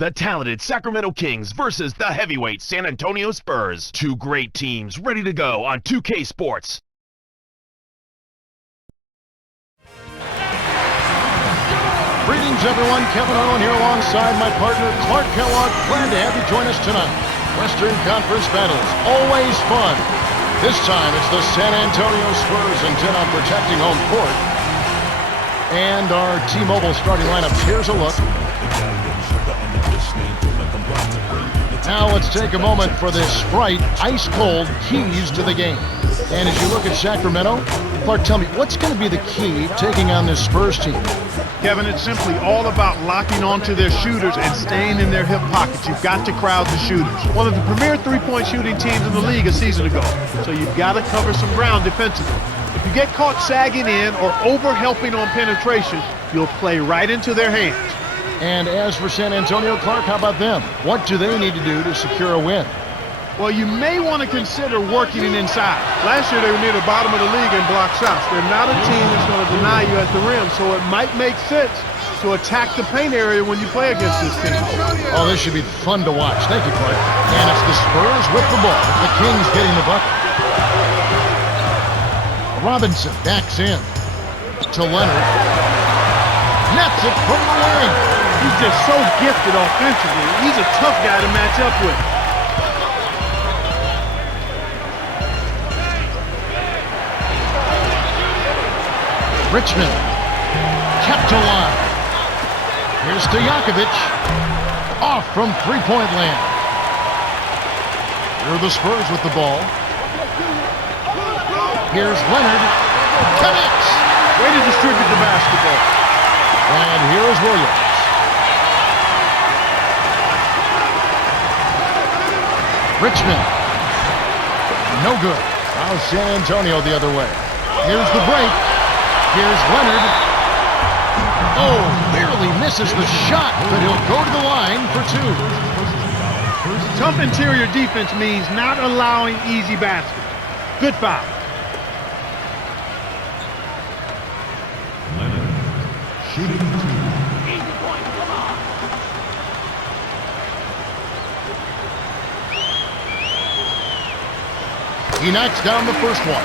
The talented Sacramento Kings versus the heavyweight San Antonio Spurs. Two great teams ready to go on 2K Sports. Greetings, everyone. Kevin Owen here alongside my partner, Clark Kellogg. Glad to have you join us tonight. Western Conference battles, always fun. This time, it's the San Antonio Spurs intent on protecting home court. And our T-Mobile starting lineups. Here's a look. Now let's take a moment for this Sprite ice-cold keys to the game. And as you look at Sacramento, Clark, tell me, what's going to be the key taking on this Spurs team? Kevin, it's simply all about locking onto their shooters and staying in their hip pockets. You've got to crowd the shooters. One of the premier three-point shooting teams in the league a season ago. So you've got to cover some ground defensively. If you get caught sagging in or over-helping on penetration, you'll play right into their hands. And as for San Antonio, Clark, how about them? What do they need to do to secure a win? Well, you may want to consider working it inside. Last year, they were near the bottom of the league in block shots. They're not a team that's going to deny you at the rim, so it might make sense to attack the paint area when you play against this team. Oh, this should be fun to watch. Thank you, Clark. And it's the Spurs with the ball. The Kings getting the bucket. Robinson backs in to Leonard. Nets it from the wing. He's just so gifted offensively. He's a tough guy to match up with. Richmond kept alive. Here's Stojakovic. Off from three-point land. Here are the Spurs with the ball. Here's Leonard. Connects. Way to distribute the basketball. And here is Williams. Richmond. No good. Now San Antonio the other way. Here's the break. Here's Leonard. Oh, barely misses the shot, but he'll go to the line for two. Tough interior defense means not allowing easy baskets. Good foul. Leonard, shooting two. He knocks down the first one.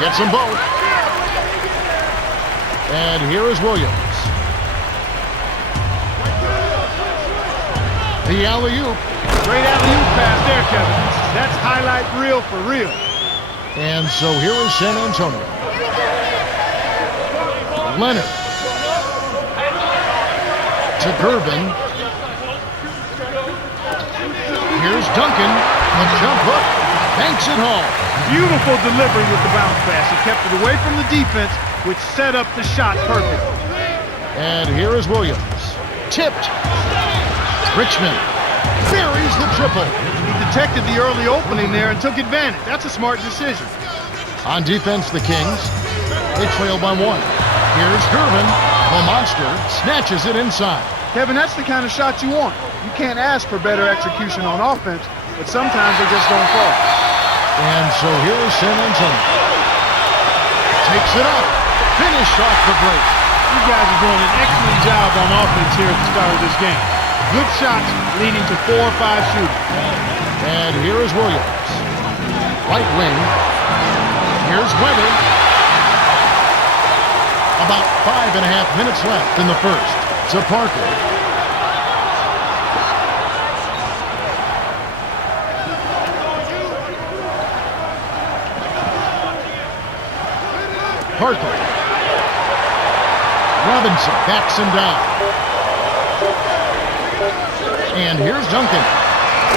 Gets them both. And here is Williams. The alley-oop. Great alley-oop pass there, Kevin. That's highlight reel for real. And so here is San Antonio. Leonard. To Gervin. Here's Duncan. The jump hook. Banks it home. Beautiful delivery with the bounce pass. He kept it away from the defense, which set up the shot perfectly. And here is Williams. Tipped. Richmond buries the triple. He detected the early opening there and took advantage. That's a smart decision. On defense, the Kings, they trail by one. Here's Gervin. The monster snatches it inside. Kevin, that's the kind of shot you want. You can't ask for better execution on offense, but sometimes they just don't fall. And so here is San Antonio. Takes it up. Finish off the break. You guys are doing an excellent job on offense here at the start of this game. Good shots leading to 4 or 5 shooting. And here is Williams. Right wing. Here's Weather. About 5.5 minutes left in the first. To Parker. Parker. Robinson backs him down. And here's Duncan.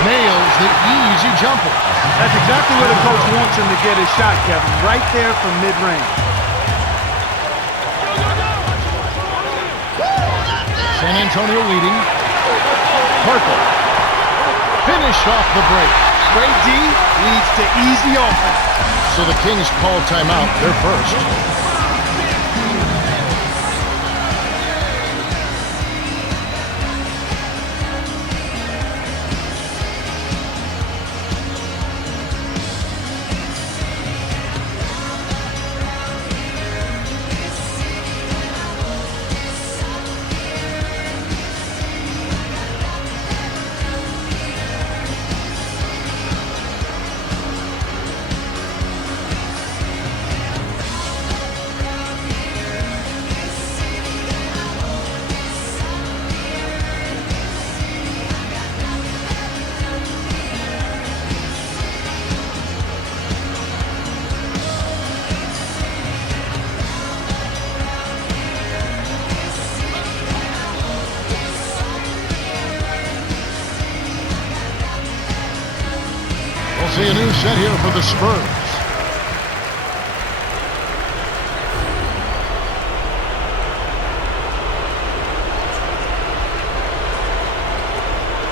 Nails the easy jumper. That's exactly where the coach wants him to get his shot, Kevin. Right there from mid-range. San Antonio leading. Parker. Finish off the break. Great D leads to easy offense. So the Kings call timeout. They're first. set here for the Spurs.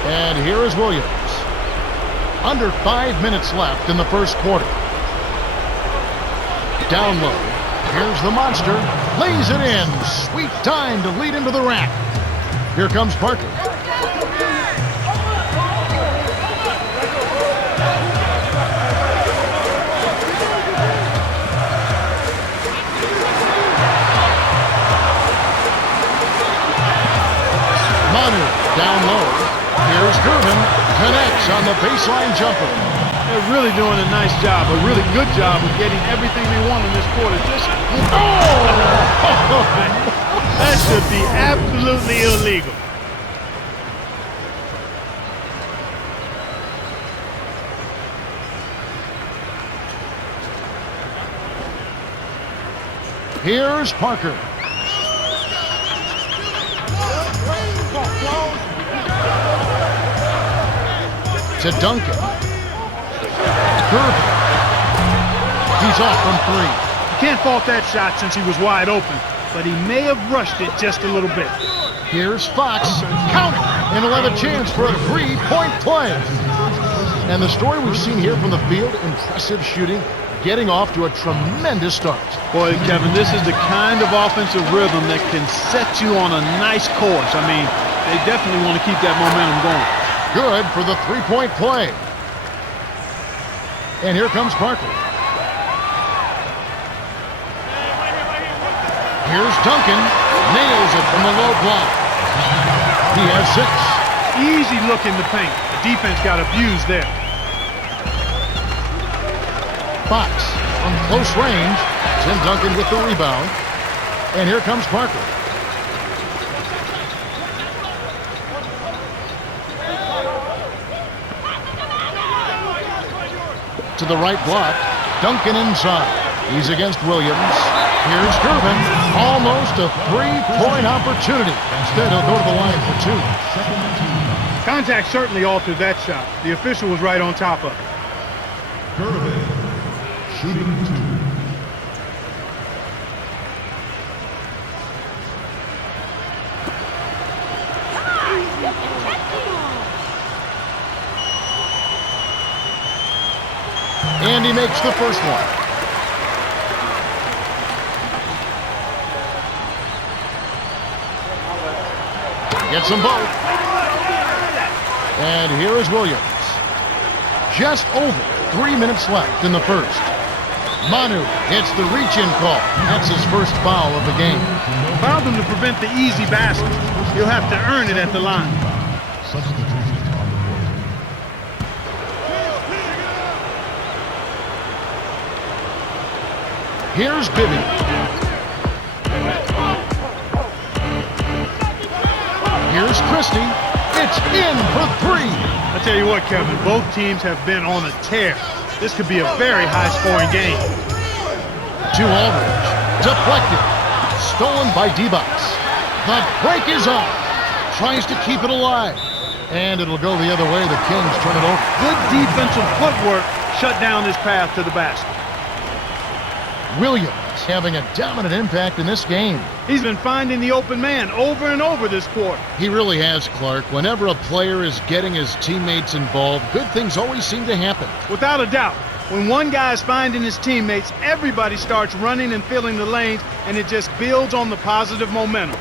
And here is Williams. Under 5 minutes left in the first quarter. Down low. Here's the monster. Lays it in. Sweet time to lead into the rack. Here comes Parker. Manu down low. Here's Durbin. Connects on the baseline jumper. They're really doing a nice job, a really good job of getting everything they want in this quarter. Just that should be absolutely illegal. Here's Parker. To Duncan. Durbin. He's off from three. You can't fault that shot since he was wide open, but he may have rushed it just a little bit. Here's Fox. Count it! And he'll have a chance for a three-point play. And the story we've seen here from the field, impressive shooting, getting off to a tremendous start. Boy, Kevin, this is the kind of offensive rhythm that can set you on a nice course. I mean, they definitely want to keep that momentum going. Good for the three-point play. And here comes Parker. Here's Duncan. Nails it from the low block. He has 6. Easy look in the paint. The defense got abused there. Fox from close range. Tim Duncan with the rebound. And here comes Parker. To the right block. Duncan inside. He's against Williams. Here's Durbin. Almost a three-point opportunity. Instead, he'll go to the line for 2. Contact certainly altered that shot. The official was right on top of it. Durbin, shooting 2. And he makes the first one. Gets them both. And here is Williams. Just over 3 minutes left in the first. Manu gets the reach-in call. That's his first foul of the game. Fouled him to prevent the easy basket. He'll have to earn it at the line. Substitution on the board. Here's Bibby. Here's Christie. It's in for 3. I tell you what, Kevin, both teams have been on a tear. This could be a very high-scoring game. To Aldridge. Deflected. Stolen by D-Box. The break is on. Tries to keep it alive. And it'll go the other way. The Kings turn it over. Good defensive footwork shut down his path to the basket. Williams having a dominant impact in this game. He's been finding the open man over and over this quarter. He really has, Clark. Whenever a player is getting his teammates involved, good things always seem to happen. Without a doubt, when one guy is finding his teammates, everybody starts running and filling the lanes, and it just builds on the positive momentum.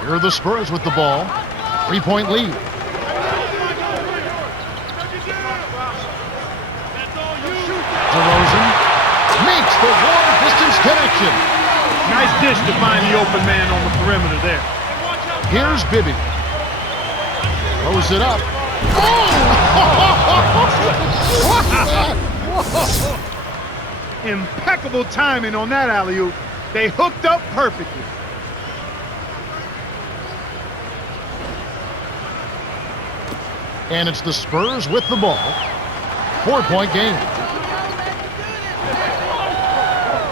Here are the Spurs with the ball. 3-point lead. DeRozan makes the long-distance connection. Nice dish to find the open man on the perimeter there. Here's Bibby. Throws it up. Oh! Impeccable timing on that alley-oop. They hooked up perfectly. And it's the Spurs with the ball. 4-point game.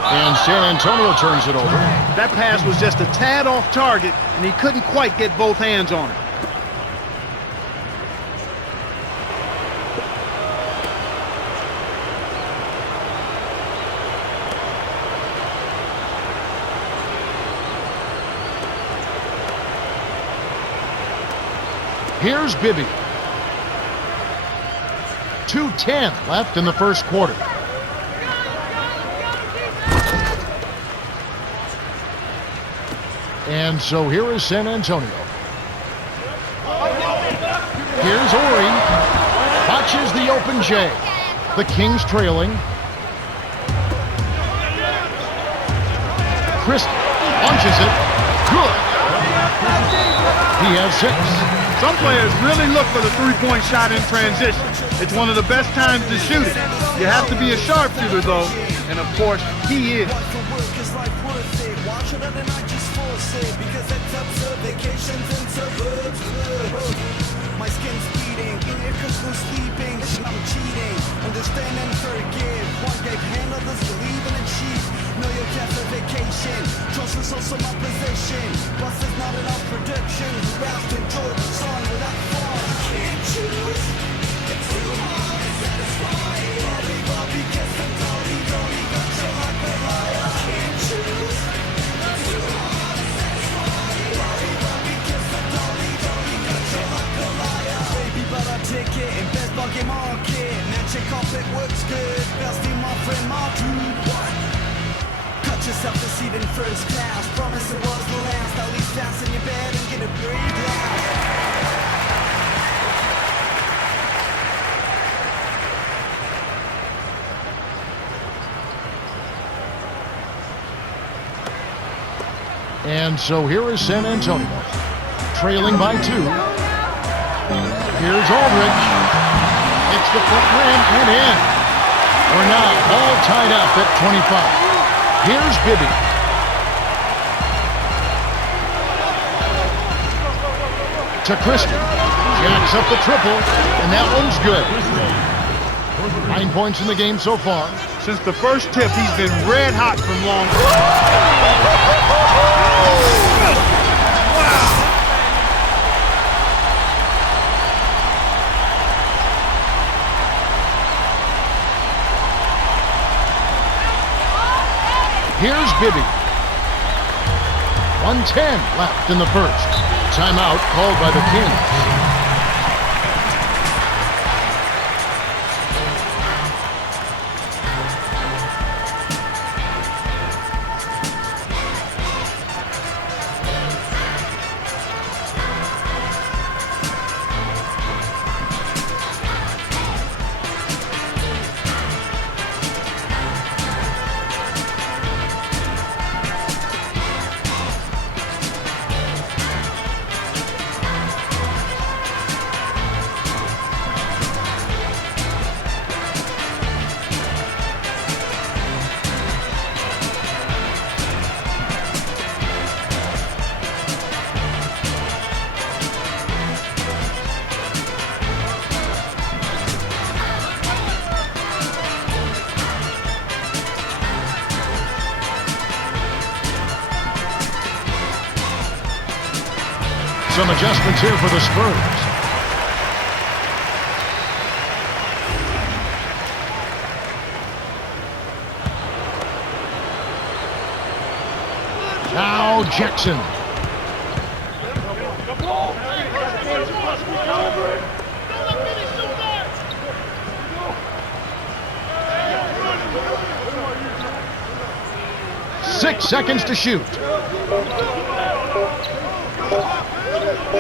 And San Antonio turns it over. That pass was just a tad off target, and he couldn't quite get both hands on it. Here's Bibby. 2:10 left in the first quarter. And so here is San Antonio. Here's Ori. Watches the open J. The Kings trailing. Chris launches it. Good. He has 6. Some players really look for the three-point shot in transition. It's one of the best times to shoot it. You have to be a sharpshooter, though, and of course, he is. My skin's bleeding, ear crystal sleeping. I'm cheating, understand and forgive. One gave hand, others believe and achieve. Know your classification, trust is also my position. Plus there's not enough production. Who else to enjoy the song without fun? I can't choose, it's too hard to satisfy. Everybody gets a dolly, dolly, got your heart but I can't choose, it's too hard to satisfy. Everybody gets a dolly, dolly, got your heart but baby, but I take it in best bargain market. Now check off it works good. Bestie, my friend, my dude. What? Cut yourself a seat in first class. Promise it was the last. At least dance in your bed and get a break glass. And so here is San Antonio, trailing by 2. Here's Aldridge. It's the front rim and in. We're now all tied up at 25. Here's Bibby. To Christie. Jacks up the triple, and that one's good. 9 points in the game so far. Since the first tip, he's been red hot from long. Here's Bibby. 1:10 left in the first. Timeout called by the Kings. Some adjustments here for the Spurs. Now Jackson. Six seconds to shoot.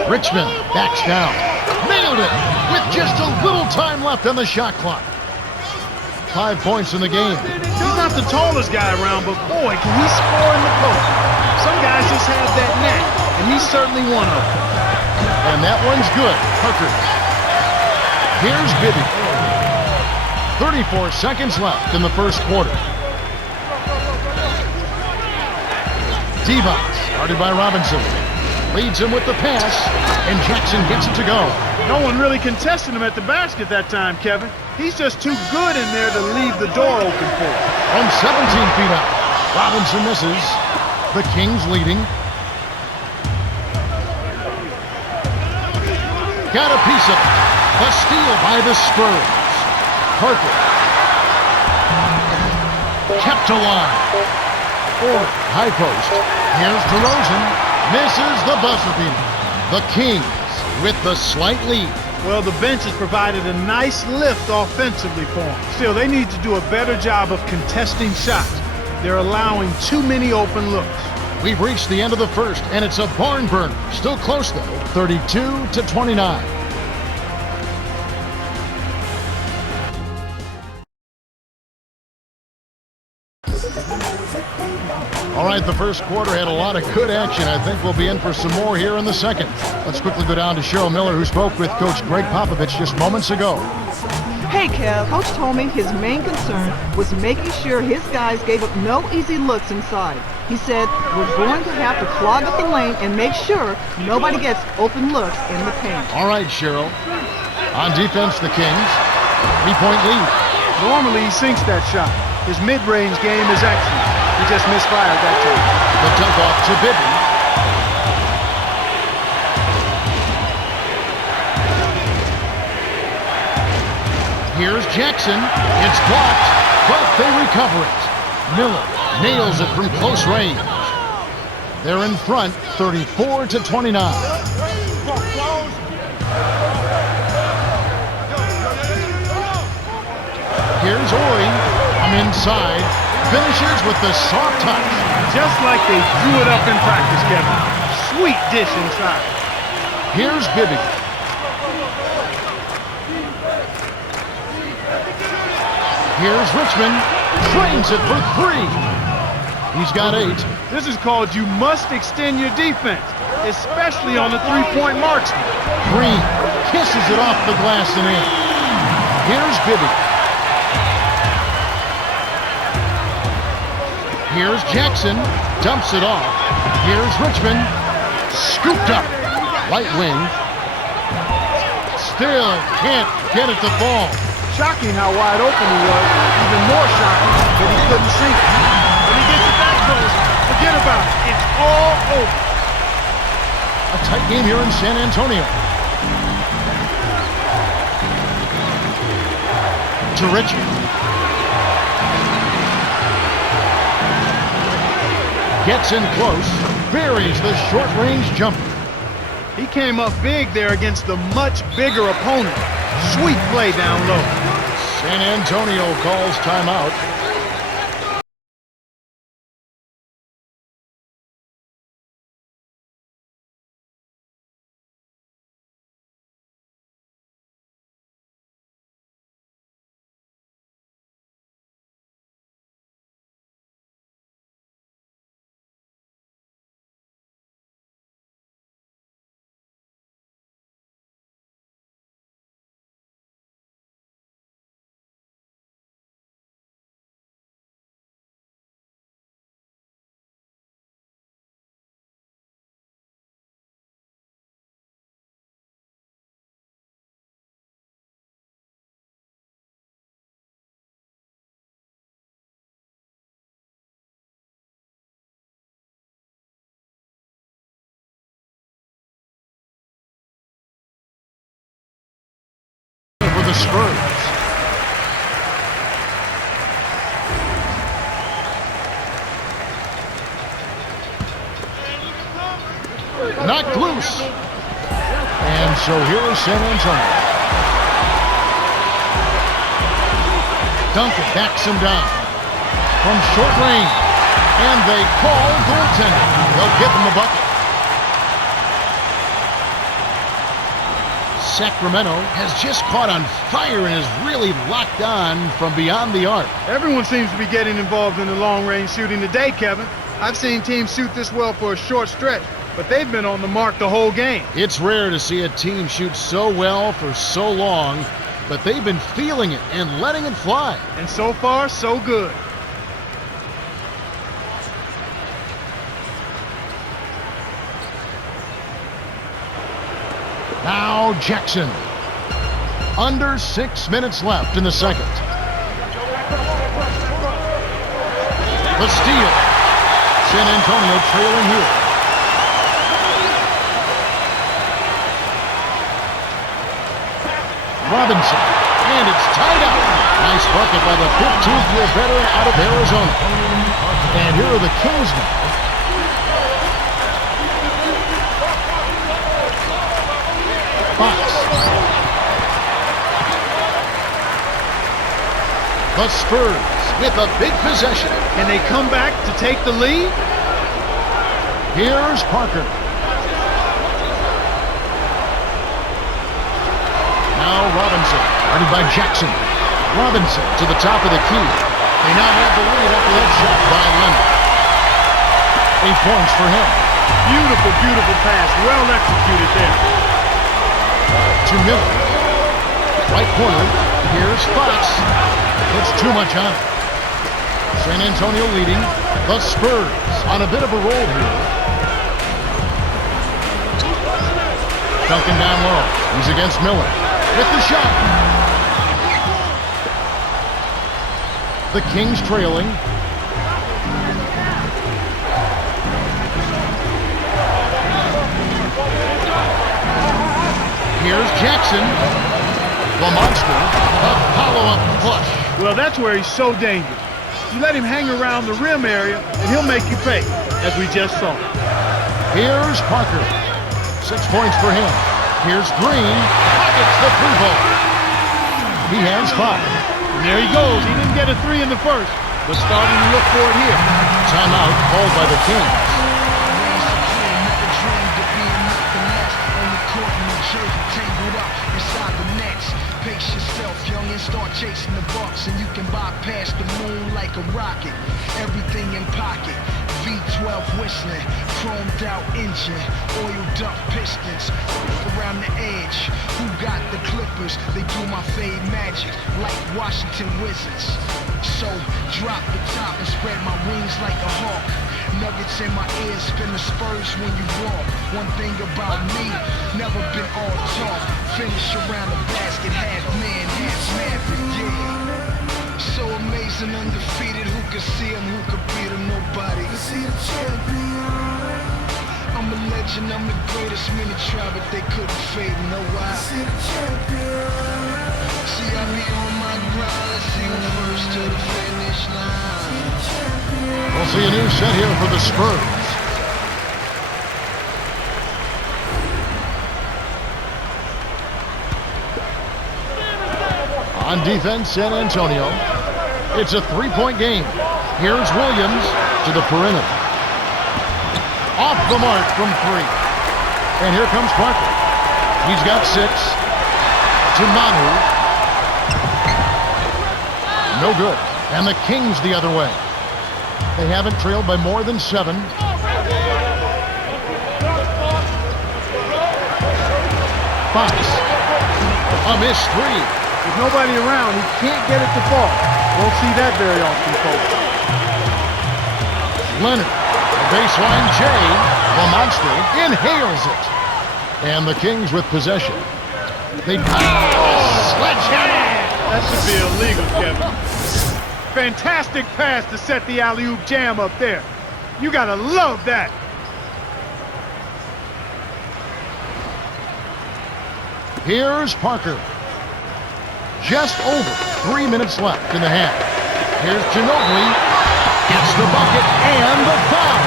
Richmond backs down. Nailed it with just a little time left on the shot clock. 5 points in the game. He's not the tallest guy around, but boy, can he score in the post. Some guys just have that knack, and he's certainly one of them. And that one's good. Parker. Here's Bibby. 34 seconds left in the first quarter. Divac, started by Robinson. Leads him with the pass, and Jackson gets it to go. No one really contested him at the basket that time, Kevin. He's just too good in there to leave the door open for him. From 17 feet out, Robinson misses. The Kings leading. Got a piece of it. The steal by the Spurs. Parker. Kept alive. Forward, high post. Here's DeRozan. Misses the buzzer beater. The Kings with the slight lead. Well, the bench has provided a nice lift offensively for them. Still, they need to do a better job of contesting shots. They're allowing too many open looks. We've reached the end of the first, and it's a barn burner. Still close, though, 32-29. All right, the first quarter had a lot of good action. I think we'll be in for some more here in the second. Let's quickly go down to Cheryl Miller, who spoke with Coach Greg Popovich just moments ago. Hey, Kev. Coach told me his main concern was making sure his guys gave up no easy looks inside. He said, we're going to have to clog up the lane and make sure nobody gets open looks in the paint. All right, Cheryl. On defense, the Kings. 3-point lead. Normally, he sinks that shot. His mid-range game is excellent. He just misfired that time. The dunk off to Bibby. Here's Jackson. It's blocked, but they recover it. Miller nails it from close range. They're in front, 34-29. Here's Ori. From inside. Finishes with the soft touch. Just like they drew it up in practice, Kevin. Sweet dish inside. Here's Bibby. Here's Richmond. Drains it for 3. He's got 8. This is called you must extend your defense, especially on the three-point marksman. Green kisses it off the glass and in. Here's Bibby. Here's Jackson, dumps it off. Here's Richmond, scooped up. Right wing. Still can't get it to fall. Shocking how wide open he was. Even more shocking that he couldn't sink it. When he gets it that close, forget about it. It's all over. A tight game here in San Antonio. To Richmond. Gets in close, buries the short-range jumper. He came up big there against the much bigger opponent. Sweet play down low. San Antonio calls timeout. For the Spurs. Knocked loose. And so here is San Antonio. Duncan backs him down from short range. And they call goaltending. They'll give him the bucket. Sacramento has just caught on fire and is really locked on from beyond the arc. Everyone seems to be getting involved in the long-range shooting today, Kevin. I've seen teams shoot this well for a short stretch, but they've been on the mark the whole game. It's rare to see a team shoot so well for so long, but they've been feeling it and letting it fly. And so far, so good. Now Jackson. Under 6 minutes left in the second. The steal. San Antonio trailing here. Robinson. And it's tied up. Nice bucket by the 15th-year veteran out of Arizona. And here are the Kings now. The Spurs with a big possession. Can they come back to take the lead? Here's Parker. Now Robinson, guarded by Jackson. Robinson to the top of the key. They now have the lead after that shot by Leonard. 8 points for him. Beautiful, beautiful pass. Well executed there. To Miller. Right corner. Here's Fox. It's too much on it. San Antonio leading. The Spurs on a bit of a roll here. Duncan down low. He's against Miller. With the shot. The Kings trailing. Here's Jackson. The monster. A follow-up flush. Well, that's where he's so dangerous. You let him hang around the rim area, and he'll make you pay, as we just saw. Here's Parker. 6 points for him. Here's Green. Pockets the free ball. He has 5. And there he goes. He didn't get a 3 in the first, but starting to look for it here. Timeout called by the Kings. Pace yourself, young, and start chasing the bucks, and you can bypass the moon like a rocket. Everything in pocket, V12 whistling, chromed out engine, oiled up pistons, around the edge. Who got the Clippers? They do my fade magic like Washington Wizards. So drop the top and spread my wings like a hawk. Nuggets in my ears, spin the Spurs when you walk. One thing about me, never been all talk. Finish around the basket, half man, half maverick, yeah. So amazing, undefeated, who could see him, who could beat him, nobody. See the champion. I'm a legend, I'm the greatest, many try, but they couldn't fade, know why? See the champion. See, I be on my grind, let's see who first to the finish line. We'll see a new set here for the Spurs. On defense, San Antonio. It's a 3-point game. Here's Williams to the perimeter. Off the mark from 3. And here comes Parker. He's got 6. To Manu. No good. And the Kings the other way. They haven't trailed by more than 7. Fox. A missed 3. With nobody around, he can't get it to fall. Won't see that very often, folks. Leonard. Baseline J. The monster inhales it. And the Kings with possession. They sledgehammer. That should be illegal, Kevin. Fantastic pass to set the alley-oop jam up there. You gotta love that. Here's Parker. Just over 3 minutes left in the half. Here's Ginobili. Gets the bucket and the foul.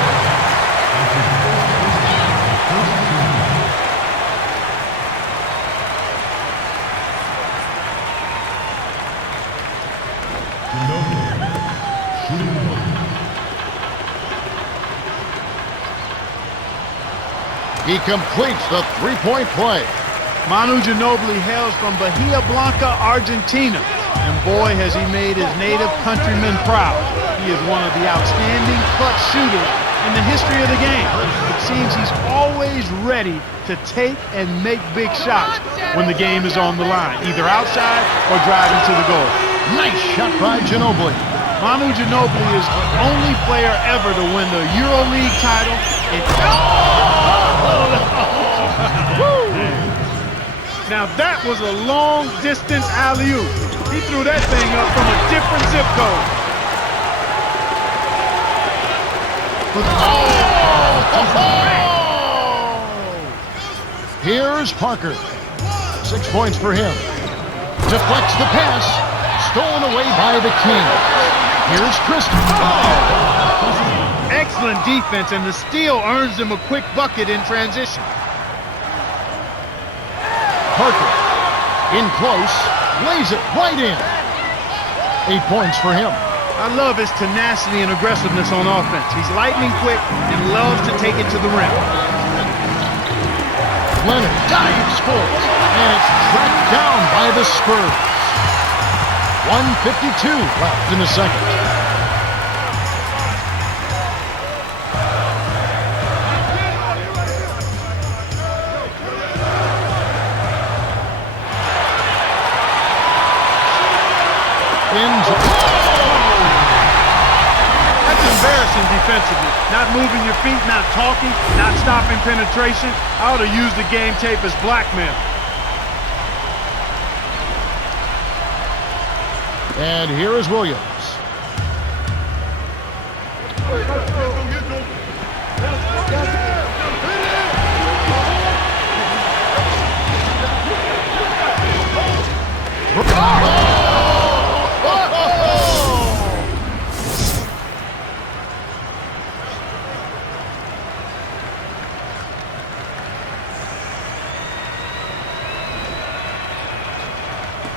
He completes the 3-point play. Manu Ginobili hails from Bahia Blanca, Argentina. And boy, has he made his native countrymen proud. He is one of the outstanding clutch shooters in the history of the game. It seems he's always ready to take and make big shots when the game is on the line, either outside or driving to the goal. Nice shot by Ginobili. Manu Ginobili is the only player ever to win the EuroLeague title. Now that was a long-distance alley-oop. He threw that thing up from a different zip code. Here's Parker. 6 points for him. Deflects the pass. Stolen away by the Kings. Here's Christie. Excellent defense, and the steal earns them a quick bucket in transition. Parker, in close, lays it right in. 8 points for him. I love his tenacity and aggressiveness on offense. He's lightning quick and loves to take it to the rim. Leonard dives for it, and it's tracked down by the Spurs. 1:52 left in the second. That's embarrassing defensively. Not moving your feet, not talking, not stopping penetration. I ought to use the game tape as blackmail. And here is Williams.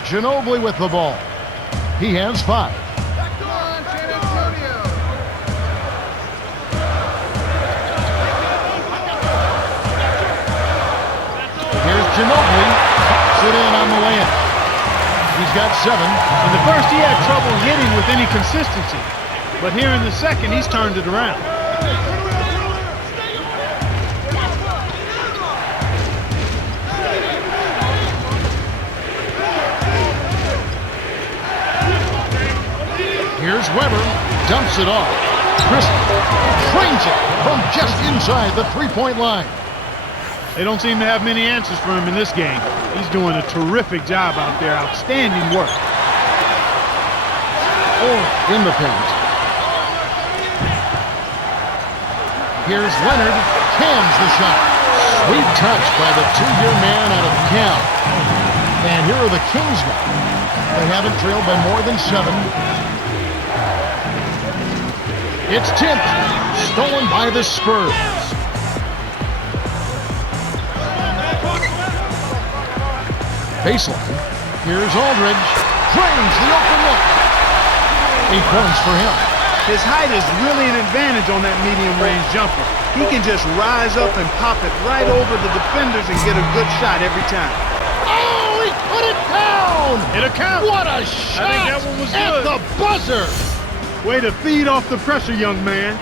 Ginobili with the ball. He has 5. Here's Ginobili. Puts it in on the layup. He's got 7. In the first, he had trouble hitting with any consistency. But here in the second, he's turned it around. Here's Weber, dumps it off. Crystal trains it from just inside the three-point line. They don't seem to have many answers for him in this game. He's doing a terrific job out there. Outstanding work. Or in the paint. Here's Leonard, cans the shot. Sweet touch by the 2-year man out of Cal. And here are the Kings now. They haven't trailed by more than 7. It's tipped, stolen by the Spurs. Baseline. Here's Aldridge. Drains the open look. 8 points for him. His height is really an advantage on that medium-range jumper. He can just rise up and pop it right over the defenders and get a good shot every time. Oh, he put it down! It'll count. What a shot! I think that one was at good. The buzzer! Way to feed off the pressure, young man.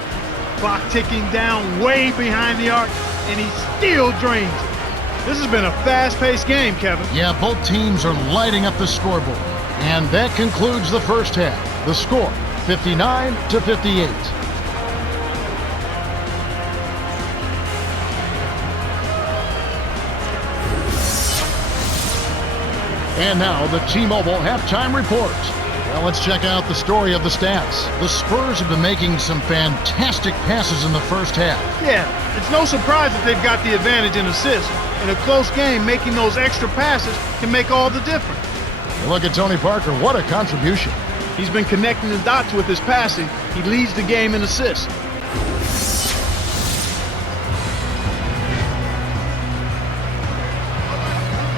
Clock ticking down way behind the arc, and he still drains it. This has been a fast-paced game, Kevin. Yeah, both teams are lighting up the scoreboard. And that concludes the first half. The score, 59-58. And now the T-Mobile halftime report. Well, let's check out the story of the stats. The Spurs have been making some fantastic passes in the first half. Yeah, it's no surprise that they've got the advantage in assists. In a close game, making those extra passes can make all the difference. Look at Tony Parker. What a contribution. He's been connecting the dots with his passing. He leads the game in assists.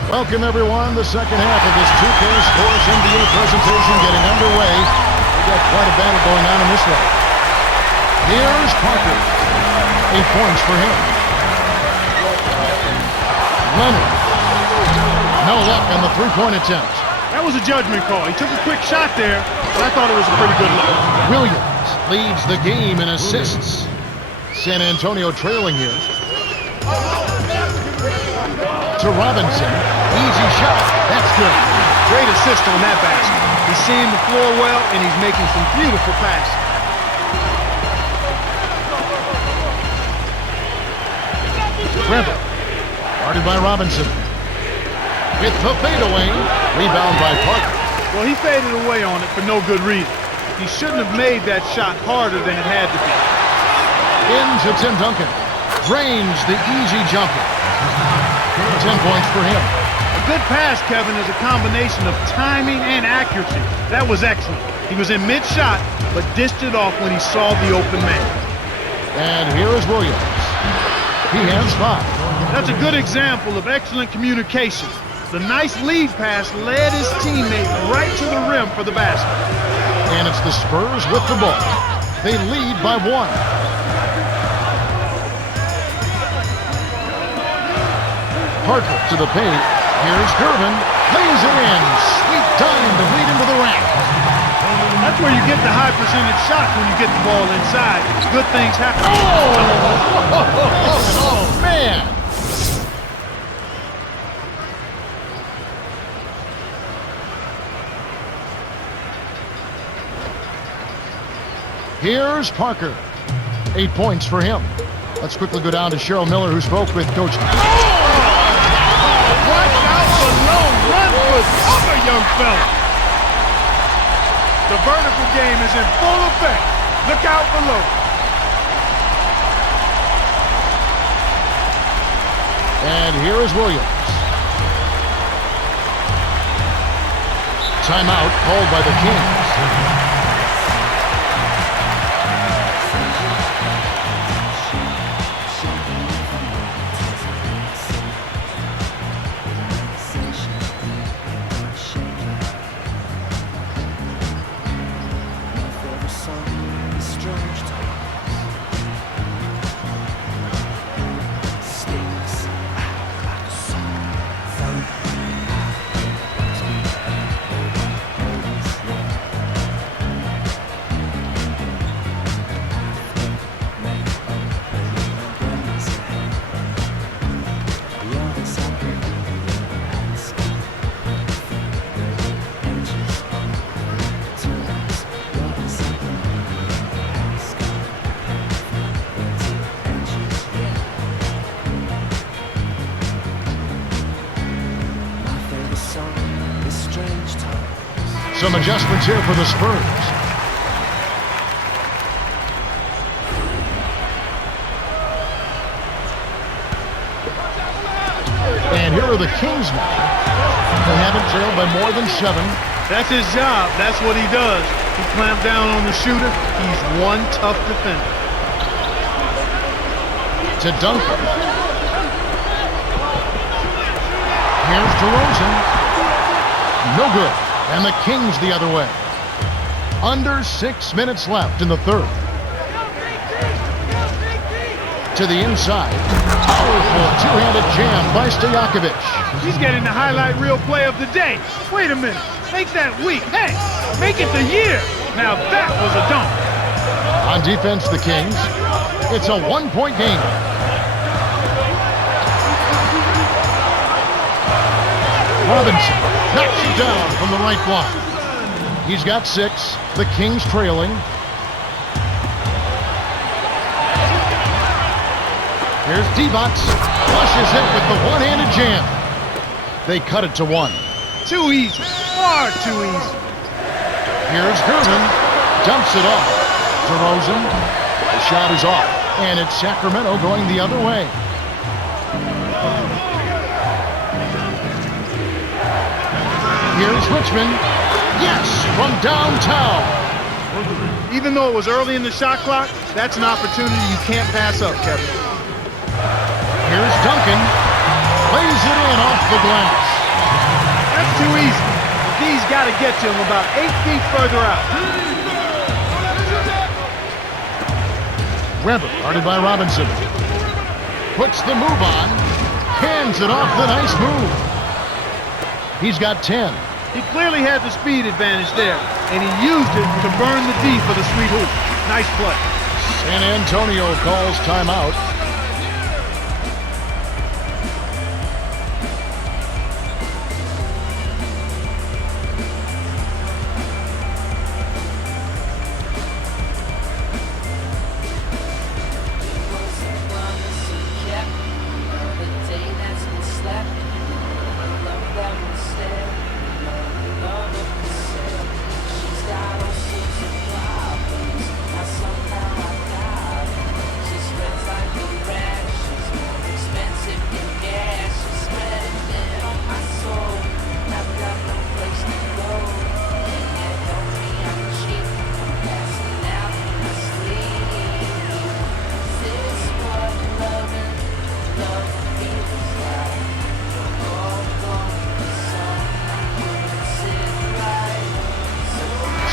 Welcome, everyone. The second half of this 2K Sports NBA presentation getting underway. We've got quite a battle going on in this one. Here's Parker. 8 points for him. Leonard. No luck on the three-point attempt. That was a judgment call. He took a quick shot there, but I thought it was a pretty good look. Williams leads the game in assists. San Antonio trailing here. To Robinson. Easy shot. That's good. Great assist on that basket. He's seeing the floor well, and he's making some beautiful passes. Trevor. Guarded by Robinson. With the fadeaway. Rebound by Parker. Well, he faded away on it for no good reason. He shouldn't have made that shot harder than it had to be. Into Tim Duncan. Drains the easy jumper. 10 points for him. A good pass, Kevin, is a combination of timing and accuracy. That was excellent. He was in mid-shot, but dished it off when he saw the open man. And here is Williams. He has 5. That's a good example of excellent communication. The nice lead pass led his teammate right to the rim for the basket. And it's the Spurs with the ball. They lead by 1. Parker to the paint. Here's Gervin. Lays it in. Sweet time to lead into the rack. That's where you get the high percentage shots when you get the ball inside. Good things happen. Oh, man. Here's Parker. 8 points for him. Let's quickly go down to Cheryl Miller, who spoke with Coach. Watch out for low run for cover, young fella. The vertical game is in full effect. Look out for low. And here is Williams. Timeout called by the Kings. Some adjustments here for the Spurs. And here are the Kings now. They haven't trailed by more than 7. That's his job. That's what he does. He clamped down on the shooter. He's one tough defender. To Duncan. Here's DeRozan. No good. And the Kings the other way. Under 6 minutes left in the third. To the inside. Powerful two-handed jam by Stojakovic. He's getting the highlight reel play of the day. Wait a minute. Make that week. Hey, make it the year. Now that was a dunk. On defense, the Kings. It's a 1-point game. Robinson knocks it down from the right block. He's got 6. The Kings trailing. Here's Divac. Flushes it with the one-handed jam. They cut it to 1. Too easy. Far too easy. Here's Gervin. Dumps it off. DeRozan. The shot is off. And it's Sacramento going the other way. Here's Richmond. Yes, from downtown. Even though it was early in the shot clock, that's an opportunity you can't pass up, Kevin. Here's Duncan. Lays it in off the glass. That's too easy. He's got to get to him about 8 feet further out. Weber, guarded by Robinson. Puts the move on. Hands it off the nice move. He's got 10. He clearly had the speed advantage there, and he used it to burn the D for the sweet hoop. Nice play. San Antonio calls timeout.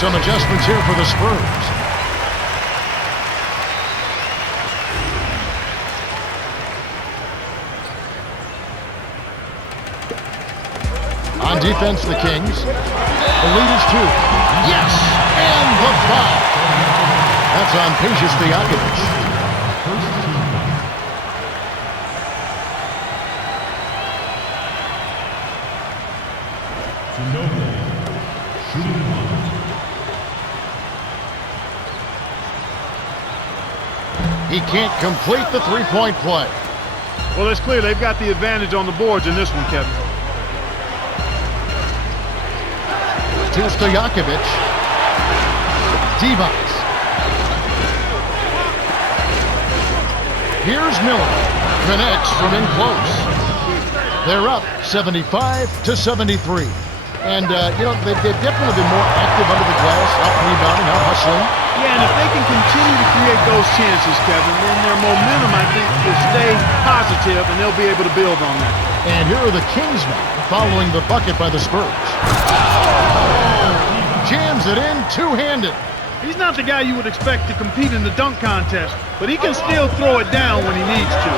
Some adjustments here for the Spurs. On defense, the Kings. The lead is 2. Yes! And the foul. That's on Peja Stojakovic. He can't complete the three-point play. Well, it's clear they've got the advantage on the boards in this one, Kevin. To Stojakovic. Divac. Here's Miller. Connects from in close. They're up 75-73. And, they've definitely been more active under the glass, out rebounding, out hustling. Yeah, and if they can continue to create those chances, Kevin, then their momentum, I think, will stay positive, and they'll be able to build on that. And here are the Kings now, following the bucket by the Spurs. Jams it in two-handed. He's not the guy you would expect to compete in the dunk contest, but he can still throw it down when he needs to.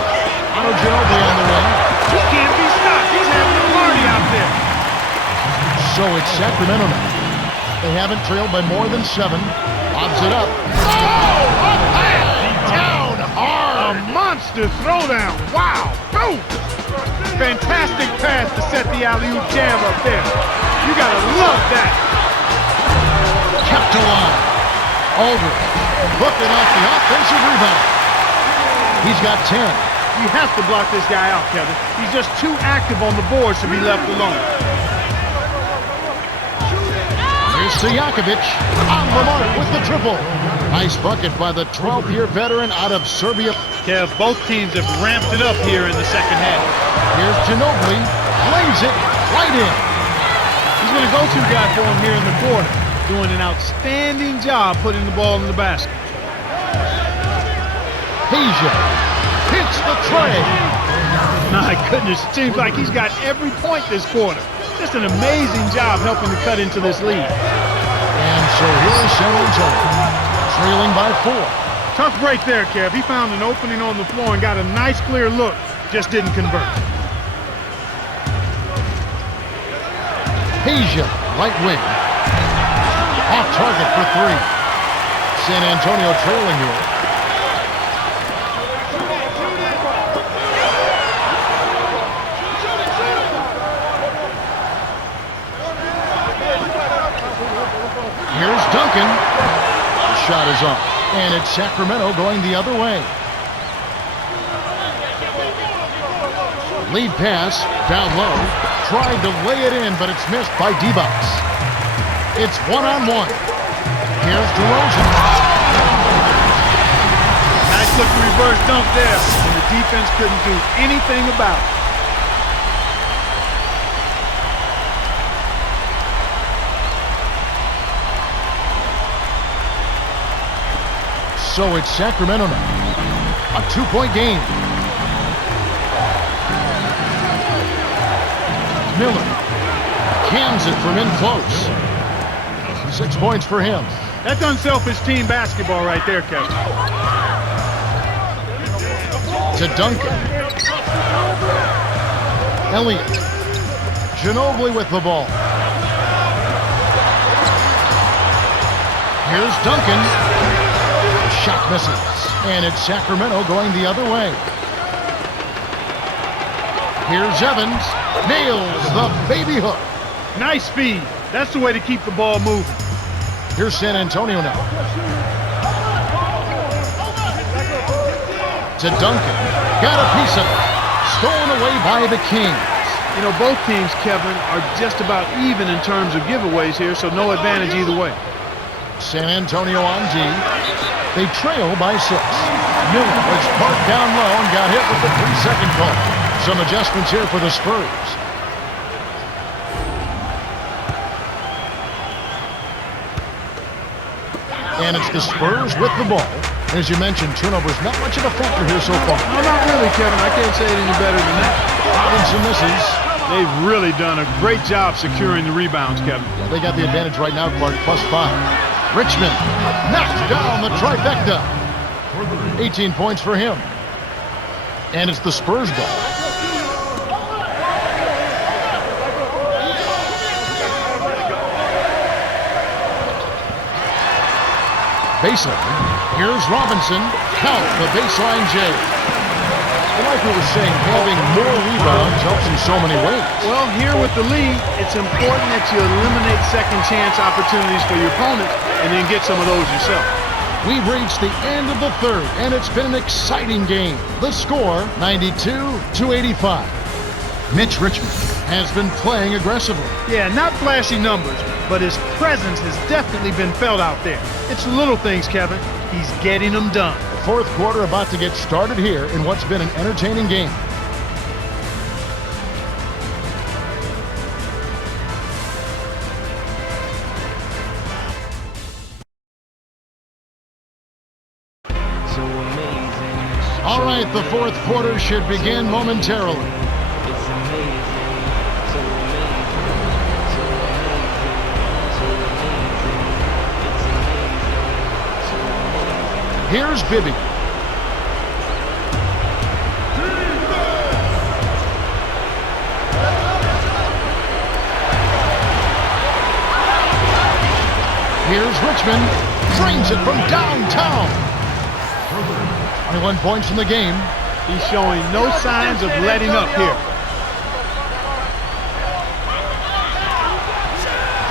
Ginobili on the wing. He can't be stopped. He's having a party out there. So it's Sacramento now. They haven't trailed by more than 7. Lobs it up. Oh! Down hard! A monster throwdown. Wow. Boom! Fantastic pass to set the alley-oop jam up there. You gotta love that. Kept alive. Aldridge booking off the offensive rebound. He's got 10. You have to block this guy out, Kevin. He's just too active on the boards to be left alone. Here's Stojakovic on the mark with the triple. Nice bucket by the 12th-year veteran out of Serbia. Kev, both teams have ramped it up here in the second half. Here's Ginobili. Lays it right in. He's going to go-to guy for him here in the quarter. Doing an outstanding job putting the ball in the basket. Peja hits the tray. My goodness, it seems like he's got every point this quarter. Just an amazing job helping to cut into this lead. And so here's San Antonio, trailing by 4. Tough break there, Kev. He found an opening on the floor and got a nice clear look. Just didn't convert. Peja, right wing. Off target for 3. San Antonio trailing here. Here's Duncan. The shot is off. And it's Sacramento going the other way. Lead pass down low. Tried to lay it in, but it's missed by Divac. It's one-on-one. Here's DeRozan. Nice look reverse dunk there, and the defense couldn't do anything about it. So it's Sacramento now. A 2-point game. Miller cans it from in close. 6 points for him. That's unselfish team basketball right there, Kevin. To Duncan. Elliott. Ginobili with the ball. Here's Duncan. Shot misses. And it's Sacramento going the other way. Here's Evans. Nails the baby hook. Nice speed. That's the way to keep the ball moving. Here's San Antonio now. To Duncan. Got a piece of it. Stolen away by the Kings. You know, both teams, Kevin, are just about even in terms of giveaways here, so no advantage either way. San Antonio on D. They trail by 6. Miller was parked down low and got hit with the 3-second call. Some adjustments here for the Spurs. And it's the Spurs with the ball. As you mentioned, turnovers not much of a factor here so far. No, not really, Kevin. I can't say it any better than that. Robinson misses. They've really done a great job securing the rebounds, Kevin. Yeah, they got the advantage right now, Clark, +5. Richmond knocks down the trifecta. 18 points for him. And it's the Spurs ball. Baseline. Here's Robinson. Count the baseline J. And like we were saying, having more rebounds helps in so many ways. Well, here with the lead, it's important that you eliminate second chance opportunities for your opponents and then get some of those yourself. We've reached the end of the third, and it's been an exciting game. The score, 92-85. Mitch Richmond has been playing aggressively. Yeah, not flashy numbers, but his presence has definitely been felt out there. It's the little things, Kevin. He's getting them done. The fourth quarter about to get started here in what's been an entertaining game. All right, the fourth quarter should begin momentarily. Here's Bibby. Here's Richmond. Drains it from downtown. 21 points in the game. He's showing no signs of letting up here.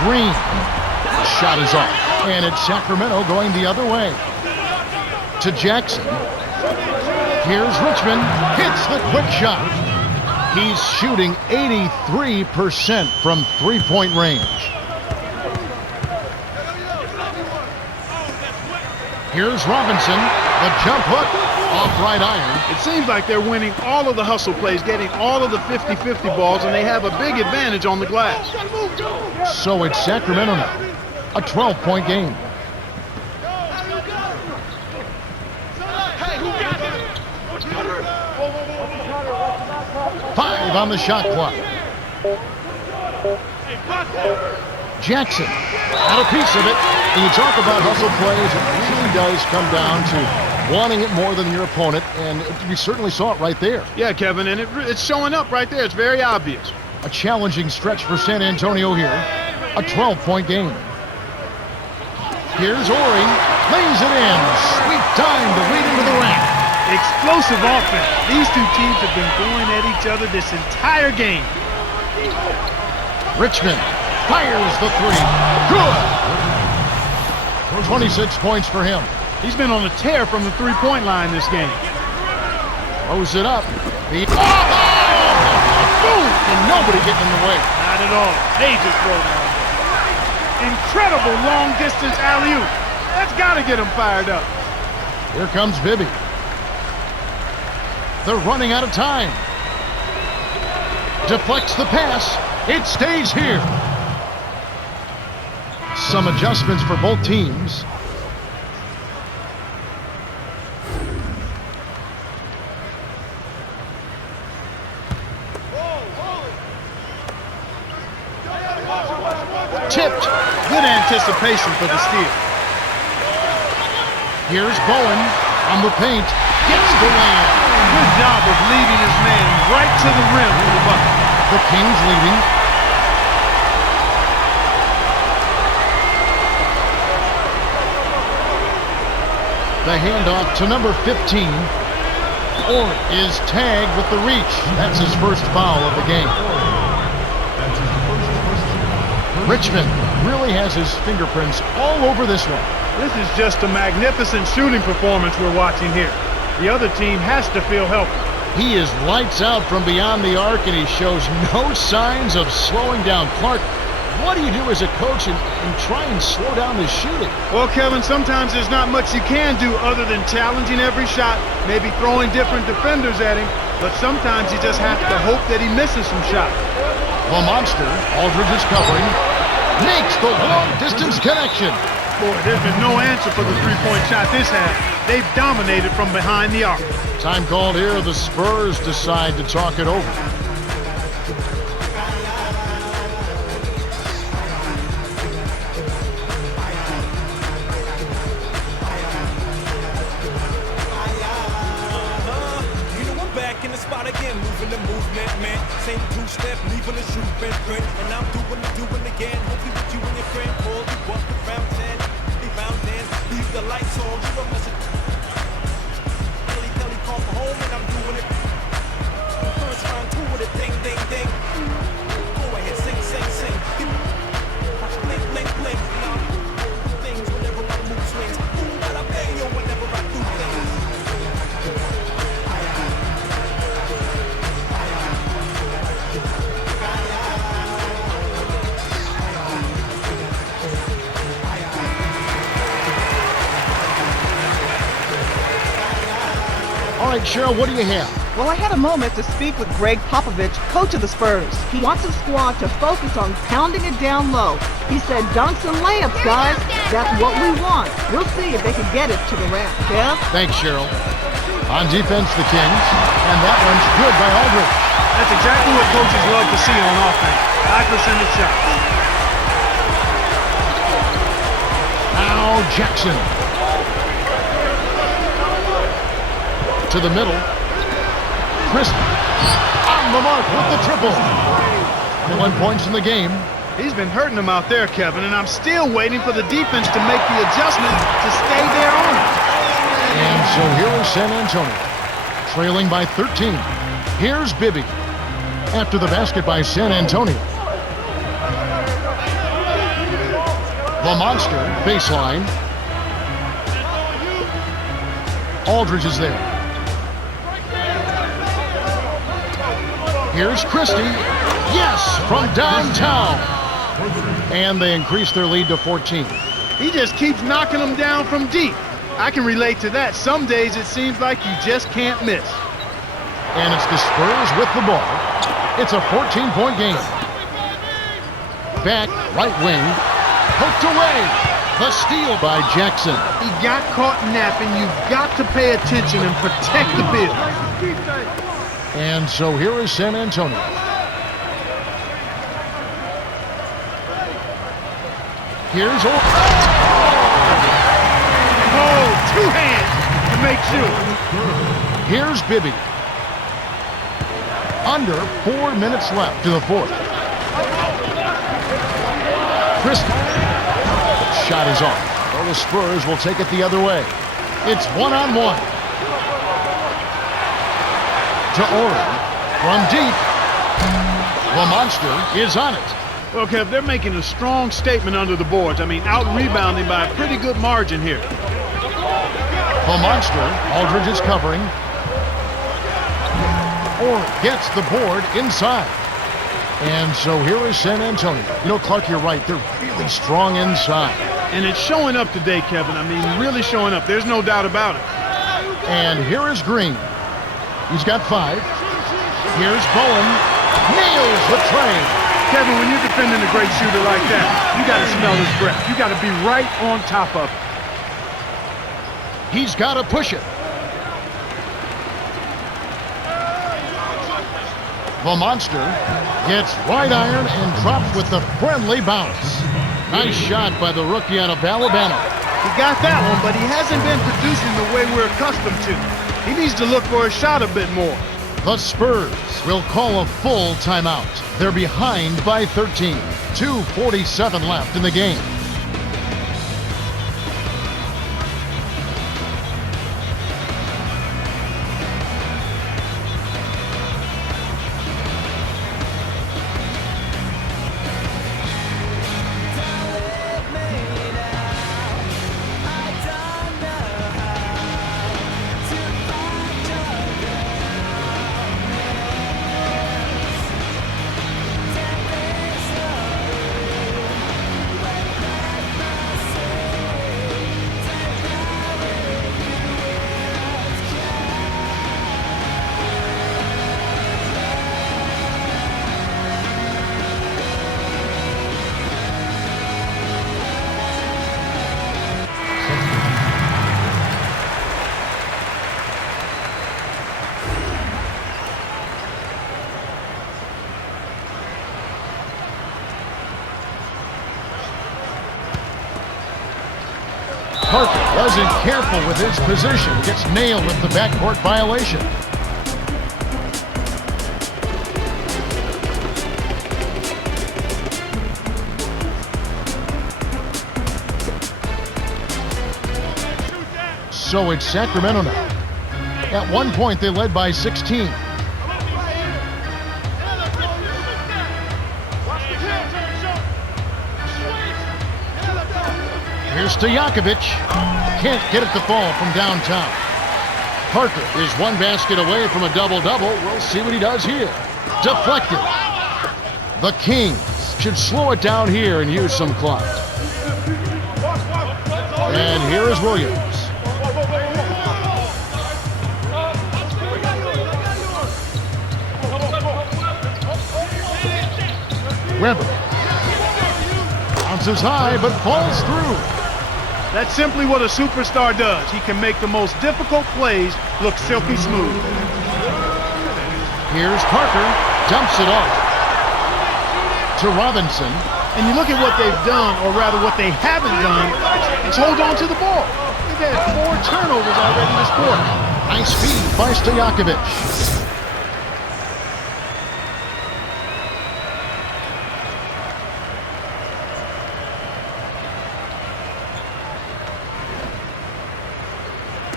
Green. The shot is off. And it's Sacramento going the other way. To Jackson. Here's Richmond. Hits the quick shot. He's shooting 83% from three-point range. Here's Robinson. The jump hook off right iron. It seems like they're winning all of the hustle plays, getting all of the 50-50 balls, and they have a big advantage on the glass. So it's Sacramento now. A 12-point game. Five on the shot clock. Jackson got a piece of it. When you talk about hustle plays, it really does come down to wanting it more than your opponent, and we certainly saw it right there. Yeah, Kevin, and it's showing up right there. It's very obvious. A challenging stretch for San Antonio here. A 12-point game. Here's Ori. Lays it in. Sweet time to lead into the rack. Explosive offense. These two teams have been going at each other this entire game. Richmond fires the three. Good. 26 points for him. He's been on a tear from the three-point line this game. Throws it up. Boom! And nobody getting in the way. Not at all. They just throw down. Incredible long-distance alley-oop. That's got to get him fired up. Here comes Bibby. They're running out of time. Deflects the pass. It stays here. Some adjustments for both teams. Tipped. Good anticipation for the steal. Here's Bowen on the paint. Gets the land. Good job of leading his man right to the rim for the bucket. The Kings leading. The handoff to number 15. Orr is tagged with the reach. That's his first foul of the game. Richmond really has his fingerprints all over this one. This is just a magnificent shooting performance we're watching here. The other team has to feel healthy. He is lights out from beyond the arc, and he shows no signs of slowing down. Clark, what do you do as a coach and try and slow down the shooting? Well, Kevin, sometimes there's not much you can do other than challenging every shot, maybe throwing different defenders at him, but sometimes you just have to hope that he misses some shots. The monster, Aldridge is covering, makes the long-distance connection. Boy, there's been no answer for the three-point shot this half. They've dominated from behind the arc. Time called here. The Spurs decide to talk it over. the movement, man. Same two-step, leaving a shoe print. And I'm doing again. Hopefully with you and your friend. Call you up around 10. Be round in. Leave the lights on. You a message. Kelly, call for home and I'm doing it. First round 2 with a ding, ding, ding. Go ahead, sing. Blink, blink, blink. Now, things whenever I move swings. Boom, bada bang, yo, whenever I do things. All right, Cheryl, what do you have? Well, I had a moment to speak with Greg Popovich, coach of the Spurs. He wants his squad to focus on pounding it down low. He said dunks and layups, guys. That's what we want. We'll see if they can get it to the rack. Kev? Thanks, Cheryl. On defense, the Kings, and that one's good by Aldridge. That's exactly what coaches love to see on offense. High percentage shots. Now Jackson. To the middle. Chris on the mark with the triple. 21 points in the game. He's been hurting them out there, Kevin, and I'm still waiting for the defense to make the adjustment to stay there on it. And so here is San Antonio, trailing by 13. Here's Bibby after the basket by San Antonio. The monster baseline. Aldridge is there. Here's Christie. Yes, from downtown. And they increase their lead to 14. He just keeps knocking them down from deep. I can relate to that. Some days it seems like you just can't miss. And it's the Spurs with the ball. It's a 14-point game. Back, right wing, poked away. The steal by Jackson. He got caught napping. You've got to pay attention and protect the business. And so here is San Antonio. Here's two hands to make sure. Here's Bibby. Under 4 minutes left to the fourth. Christie. Shot is off. Well, the Spurs will take it the other way. It's one-on-one. To Oren. From deep. The monster is on it. Well, Kev, they're making a strong statement under the boards. I mean, out-rebounding by a pretty good margin here. The monster, Aldridge is covering. Oren gets the board inside. And so here is San Antonio. You know, Clark, you're right. They're really strong inside. And it's showing up today, Kevin. I mean, really showing up. There's no doubt about it. And here is Green. He's got 5. Here's Bowen. Nails the tray. Kevin, when you're defending a great shooter like that, you got to smell his breath. You got to be right on top of it. He's got to push it. The monster gets right iron and drops with the friendly bounce. Nice shot by the rookie out of Alabama. He got that one, but he hasn't been producing the way we're accustomed to. He needs to look for a shot a bit more. The Spurs will call a full timeout. They're behind by 13. 2:47 left in the game. Parker wasn't careful with his position. Gets nailed with the backcourt violation. So it's Sacramento now. At one point, they led by 16. Here's Stojakovic. Can't get it to fall from downtown. Parker is one basket away from a double-double. We'll see what he does here. Deflected. The Kings should slow it down here and use some clock. And here is Williams. Weber. Bounces high, but falls through. That's simply what a superstar does. He can make the most difficult plays look silky smooth. Here's Parker. Dumps it off to Robinson. And you look at what they've done, or rather what they haven't done, is hold on to the ball. They've had 4 turnovers already this quarter. Nice feed by Stojakovic.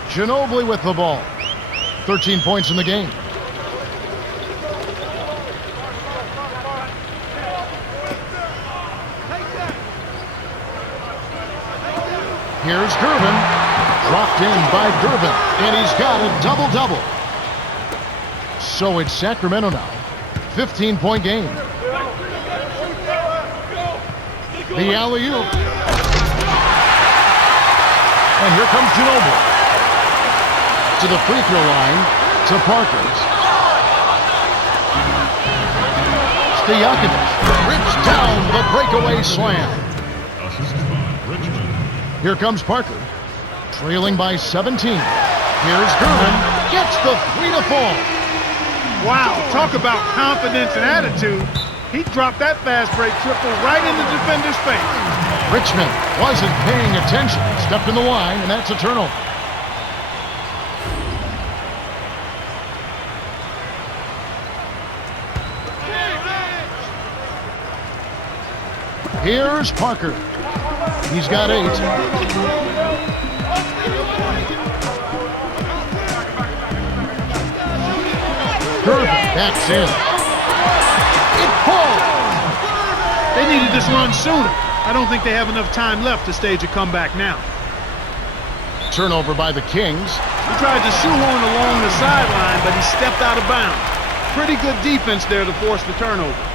Ginobili with the ball. 13 points in the game. Here's Gervin. Dropped in by Gervin. And he's got a double-double. So it's Sacramento now. 15-point game. The alley-oop. And here comes Ginobili. To the free throw line, to Parker. Stojakovic rips down the breakaway slam. Here comes Parker, trailing by 17. Here's Gervin, gets the 3 to fall. Wow, talk about confidence and attitude. He dropped that fast break triple right in the defender's face. Richmond wasn't paying attention, stepped in the line, and that's a turnover. Here's Parker. He's got 8. Gervin backs in. It falls. They needed this run sooner. I don't think they have enough time left to stage a comeback now. Turnover by the Kings. He tried to shoehorn along the sideline, but he stepped out of bounds. Pretty good defense there to force the turnover.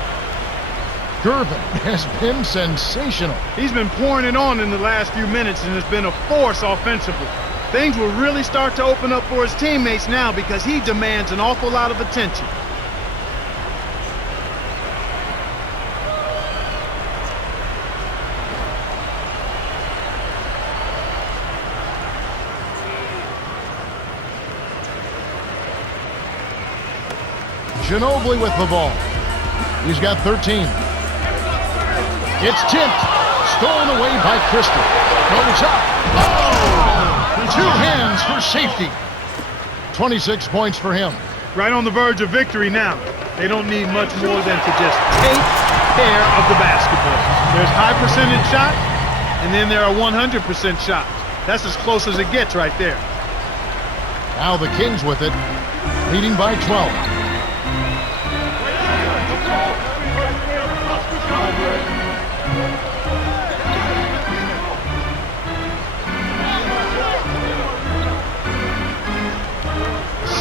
Gervin has been sensational. He's been pouring it on in the last few minutes and has been a force offensively. Things will really start to open up for his teammates now because he demands an awful lot of attention. Ginobili with the ball. He's got 13. It's tipped. Stolen away by Crystal. Goes up. Oh! 2 hands for safety. 26 points for him. Right on the verge of victory now. They don't need much more than to just take care of the basketball. There's high percentage shots, and then there are 100% shots. That's as close as it gets right there. Now the Kings with it, leading by 12.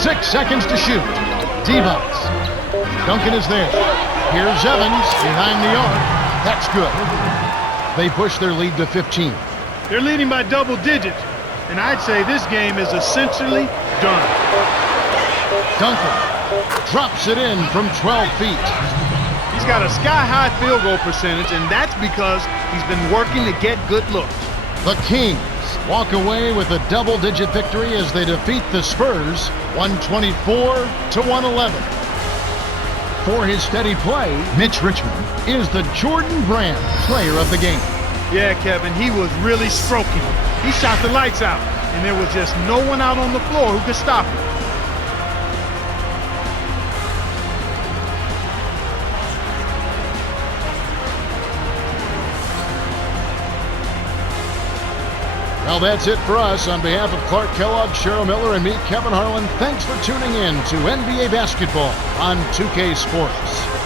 Six seconds to shoot. D-bounce. Duncan is there. Here's Evans behind the arc. That's good. They push their lead to 15. They're leading by double digits, and I'd say this game is essentially done. Duncan drops it in from 12 feet. He's got a sky-high field goal percentage, and that's because he's been working to get good looks. The Kings walk away with a double-digit victory as they defeat the Spurs 124-111. For his steady play, Mitch Richmond is the Jordan Brand player of the game. Yeah, Kevin, he was really stroking. He shot the lights out, and there was just no one out on the floor who could stop him. Well, that's it for us. On behalf of Clark Kellogg, Cheryl Miller, and me, Kevin Harlan, thanks for tuning in to NBA Basketball on 2K Sports.